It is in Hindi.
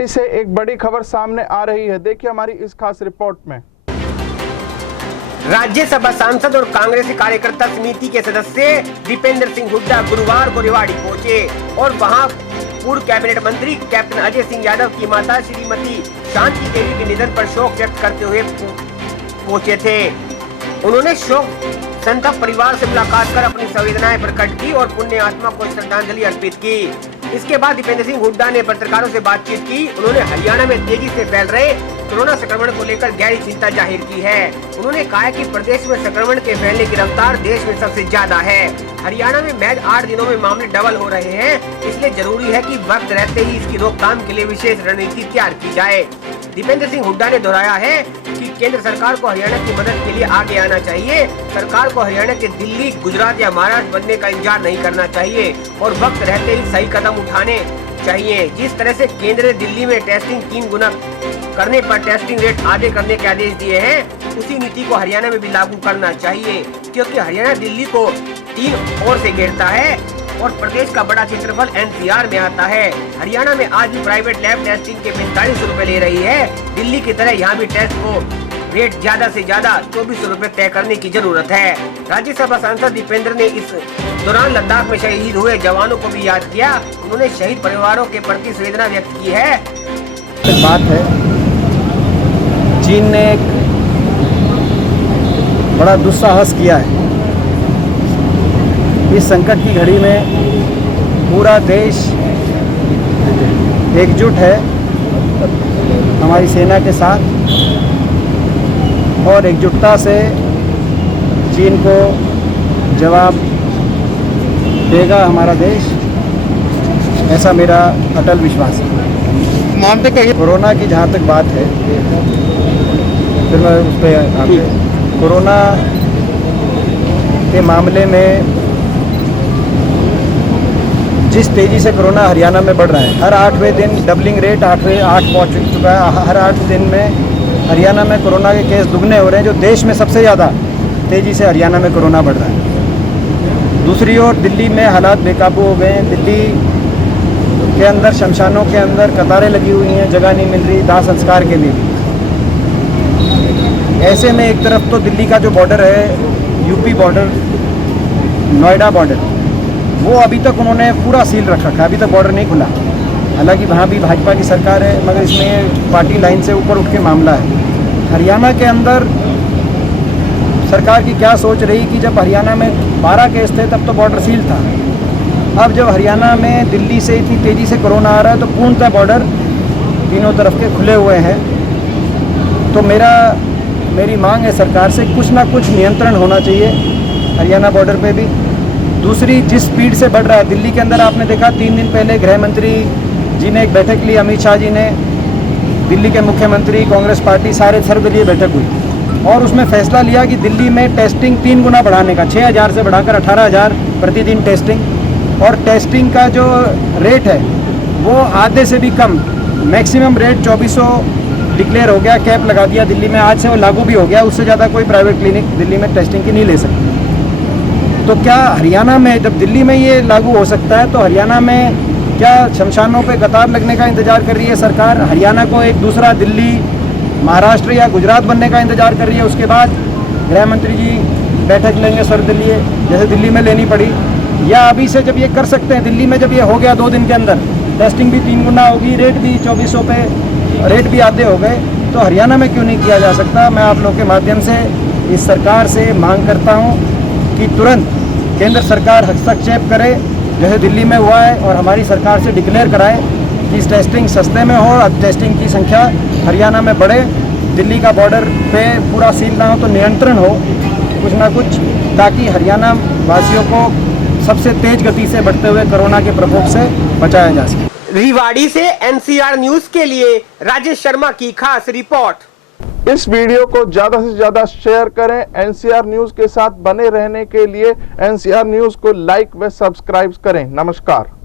रेवाड़ी से एक बड़ी खबर सामने आ रही है, देखिए हमारी इस खास रिपोर्ट में। राज्यसभा सांसद और कांग्रेस कार्यकर्ता समिति के सदस्य दीपेंद्र सिंह हुड्डा गुरुवार को रेवाड़ी पहुंचे और वहां पूर्व कैबिनेट मंत्री कैप्टन अजय सिंह यादव की माता श्रीमती शांति देवी के निधन पर शोक व्यक्त करते हुए पहुंचे थे। उन्होंने शोक संतप्त परिवार से मुलाकात कर अपनी संवेदनाएं प्रकट की और पुण्य आत्मा को श्रद्धांजलि अर्पित की। इसके बाद दीपेंद्र सिंह हुड्डा ने पत्रकारों से बातचीत की। उन्होंने हरियाणा में तेजी से फैल रहे कोरोना संक्रमण को लेकर गहरी चिंता जाहिर की है। उन्होंने कहा कि प्रदेश में संक्रमण के फैलने की रफ्तार देश में सबसे ज्यादा है। हरियाणा में महज 8 दिनों में मामले डबल हो रहे हैं, इसलिए जरूरी है कि वक्त रहते ही इसकी रोकथाम के लिए विशेष रणनीति तैयार की जाए। दीपेंद्र सिंह हुड्डा ने दोहराया है कि केंद्र सरकार को हरियाणा की मदद के लिए आगे आना चाहिए। सरकार को हरियाणा के दिल्ली, गुजरात या महाराष्ट्र बनने का इंतजार नहीं करना चाहिए और वक्त रहते ही सही कदम उठाने चाहिए। जिस तरह से केंद्र ने दिल्ली में टेस्टिंग 3 गुना करने पर टेस्टिंग रेट आधे करने के आदेश दिए हैं, उसी नीति को हरियाणा में भी लागू करना चाहिए, क्योंकि हरियाणा दिल्ली को 3 ओर से घेरता है और प्रदेश का बड़ा क्षेत्रफल एनसीआर में आता है। हरियाणा में आज भी प्राइवेट लैब टेस्टिंग के 45 रुपए ले रही है। दिल्ली की तरह यहाँ भी टेस्ट को रेट ज्यादा से ज्यादा 24 रुपए तय करने की जरूरत है। राज्यसभा सांसद दीपेंद्र ने इस दौरान लद्दाख में शहीद हुए जवानों को भी याद किया। उन्होंने शहीद परिवारों के प्रति संवेदना व्यक्त की है। बात है, चीन ने एक बड़ा दुस्साहस किया है। इस संकट की घड़ी में पूरा देश एकजुट है हमारी सेना के साथ और एकजुटता से चीन को जवाब देगा हमारा देश, ऐसा मेरा अटल विश्वास है। मानते कहिए कोरोना की जहाँ तक बात है, फिर मैं उस पर कोरोना के मामले में जिस तेज़ी से कोरोना हरियाणा में बढ़ रहा है, हर 8वें दिन डबलिंग रेट 8 पहुँच चुका है। हर 8 दिन में हरियाणा में कोरोना के केस दुगने हो रहे हैं, जो देश में सबसे ज़्यादा तेज़ी से हरियाणा में कोरोना बढ़ रहा है। दूसरी ओर दिल्ली में हालात बेकाबू हो गए हैं। दिल्ली के अंदर शमशानों के अंदर कतारें लगी हुई हैं, जगह नहीं मिल रही दाह संस्कार के लिए। ऐसे में एक तरफ तो दिल्ली का जो बॉर्डर है, यूपी बॉर्डर, नोएडा बॉर्डर, वो अभी तक उन्होंने पूरा सील रख रखा है, अभी तक बॉर्डर नहीं खुला। हालांकि वहाँ भी भाजपा की सरकार है, मगर इसमें पार्टी लाइन से ऊपर उठ के मामला है। हरियाणा के अंदर सरकार की क्या सोच रही कि जब हरियाणा में 12 केस थे तब तो बॉर्डर सील था। अब जब हरियाणा में दिल्ली से इतनी तेज़ी से कोरोना आ रहा है तो पूर्णतः बॉर्डर तीनों तरफ के खुले हुए हैं। तो मेरी मांग है सरकार से, कुछ ना कुछ नियंत्रण होना चाहिए हरियाणा बॉर्डर पे भी। दूसरी, जिस स्पीड से बढ़ रहा है दिल्ली के अंदर, आपने देखा 3 दिन पहले गृह मंत्री जी ने एक बैठक ली, अमित शाह जी ने, दिल्ली के मुख्यमंत्री, कांग्रेस पार्टी, सारे सर्वदलीय बैठक हुई और उसमें फैसला लिया कि दिल्ली में टेस्टिंग 3 गुना बढ़ाने का, 6000 से बढ़ाकर 18000 प्रतिदिन टेस्टिंग, और टेस्टिंग का जो रेट है वो आधे से भी कम, मैक्सिमम रेट 2400 डिक्लेयर हो गया, कैप लगा दिया दिल्ली में, आज से वो लागू भी हो गया। उससे ज़्यादा कोई प्राइवेट क्लिनिक दिल्ली में टेस्टिंग की नहीं ले सकती। तो क्या हरियाणा में, जब दिल्ली में ये लागू हो सकता है, तो हरियाणा में क्या शमशानों पे कतार लगने का इंतजार कर रही है सरकार? हरियाणा को एक दूसरा दिल्ली, महाराष्ट्र या गुजरात बनने का इंतजार कर रही है? उसके बाद गृह मंत्री जी बैठक लेंगे सर्वदलीय, जैसे दिल्ली में लेनी पड़ी, या अभी से जब ये कर सकते हैं, दिल्ली में जब ये हो गया 2 दिन के अंदर, टेस्टिंग भी 3 गुना होगी, रेट भी 2400 पे, रेट भी आधे हो गए, तो हरियाणा में क्यों नहीं किया जा सकता? मैं आप लोग के माध्यम से इस सरकार से मांग करता हूँ कि तुरंत केंद्र सरकार हस्तक्षेप करे, जैसे दिल्ली में हुआ है, और हमारी सरकार से डिक्लेयर कराए कि इस टेस्टिंग सस्ते में हो, अब टेस्टिंग की संख्या हरियाणा में बढ़े, दिल्ली का बॉर्डर पे पूरा सील ना हो तो नियंत्रण हो कुछ ना कुछ, ताकि हरियाणा वासियों को सबसे तेज गति से बढ़ते हुए कोरोना के प्रकोप से बचाया जा सके। रेवाड़ी से एनसीआर न्यूज के लिए राजेश शर्मा की खास रिपोर्ट। इस वीडियो को ज्यादा से ज्यादा शेयर करें। एनसीआर न्यूज के साथ बने रहने के लिए एनसीआर न्यूज को लाइक व सब्सक्राइब करें। नमस्कार।